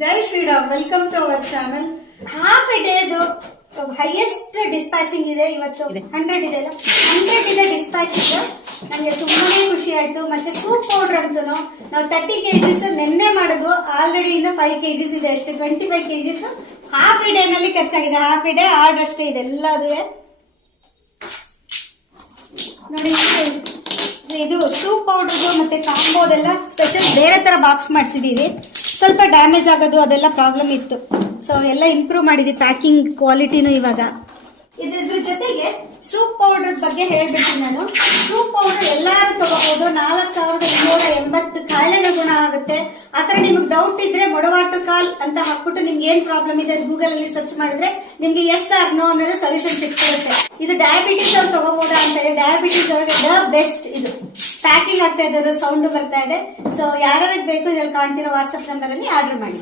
Jai Shriram, welcome to our channel. Half a ಡೇದು highest dispatching ಇದೆ ಇವತ್ತು. 100 ಇದೆ ಅಲ್ಲ, 100 ಇದೆ ಡಿಸ್ಪ್ಯಾಚಿಂಗ್. ನನಗೆ ತುಂಬಾನೇ ಖುಷಿ ಆಯ್ತು. ಮತ್ತೆ ಸೂಪ್ ಪೌಡರ್ ಅಂತೂ ನಾವು 30 kgs ನೆನ್ನೆ ಮಾಡಿದ್ವು. ಆಲ್ರೆಡಿ ಇನ್ನು 5 kgs ಇದೆ ಅಷ್ಟೇ. 25 kgs ಹಾಫ್ ಎ ಡೇ ನಲ್ಲಿ ಖರ್ಚಾಗಿದೆ. ಹಾಫ್ ಎ ಡೇ ಆರ್ಡರ್ ಅಷ್ಟೇ ಇದೆ ಎಲ್ಲದು. ನೋಡಿ, ಇದು ಸೂಪ್ ಪೌಡರ್ ಮತ್ತೆ ಕಾಂಬೋದೆಲ್ಲ ಸ್ಪೆಷಲ್ ಬೇರೆ ತರ ಬಾಕ್ಸ್ ಮಾಡಿಸಿದೀವಿ. ಸ್ವಲ್ಪ ಡ್ಯಾಮೇಜ್ ಆಗೋದು ಅದೆಲ್ಲ ಪ್ರಾಬ್ಲಮ್ ಇತ್ತು. ಸೊ ಎಲ್ಲ ಇಂಪ್ರೂವ್ ಮಾಡಿದ್ವಿ. ಪ್ಯಾಕಿಂಗ್ ಕ್ವಾಲಿಟಿನೂ ಇವಾಗ ಇದ್ರ ಜೊತೆಗೆ ಸೂಪ್ ಪೌಡರ್ ಬಗ್ಗೆ ಹೇಳ್ಬಿಟ್ಟು ನಾನು. ಸೂಪ್ ಪೌಡರ್ ಎಲ್ಲಾರು ತಗೋಬಹುದು. 4280 ಕಾಯಿಲೆನ ಗುಣ ಆಗುತ್ತೆ. ಆತರ ನಿಮ್ಗೆ ಡೌಟ್ ಇದ್ರೆ ಮೊಡವಾಟು ಕಾಲ್ ಅಂತ ಹಾಕ್ಬಿಟ್ಟು ನಿಮ್ಗೆ ಏನ್ ಪ್ರಾಬ್ಲಮ್ ಇದೆ ಗೂಗಲ್ ಅಲ್ಲಿ ಸರ್ಚ್ ಮಾಡಿದ್ರೆ ನಿಮ್ಗೆ ಎಸ್ ಆರ್ ನೋ ಅನ್ನೋದು ಸೊಲ್ಯೂಷನ್ ಸಿಕ್ಕಿರುತ್ತೆ. ಇದು ಡಯಾಬಿಟಿಸ್ ಅವ್ರು ತಗೋಬಹುದಾ ಅಂತ. ಡಯಾಬಿಟಿಸ್ ಅವ್ರಿಗೆ ದ ಬೆಸ್ಟ್. ಇದು ಪ್ಯಾಕಿಂಗ್ ಆಗ್ತಾ ಇದ್ದಾರೆ, ಸೌಂಡ್ ಬರ್ತಾ ಇದೆ. ಸೊ ಯಾರ್ಯಾರಿಗೆ ಬೇಕು ಇದ್ರಲ್ಲಿ ಕಾಣ್ತಿರೋ ವಾಟ್ಸ್ಆಪ್ ನಂಬರ್ ಅಲ್ಲಿ ಆರ್ಡರ್ ಮಾಡಿ.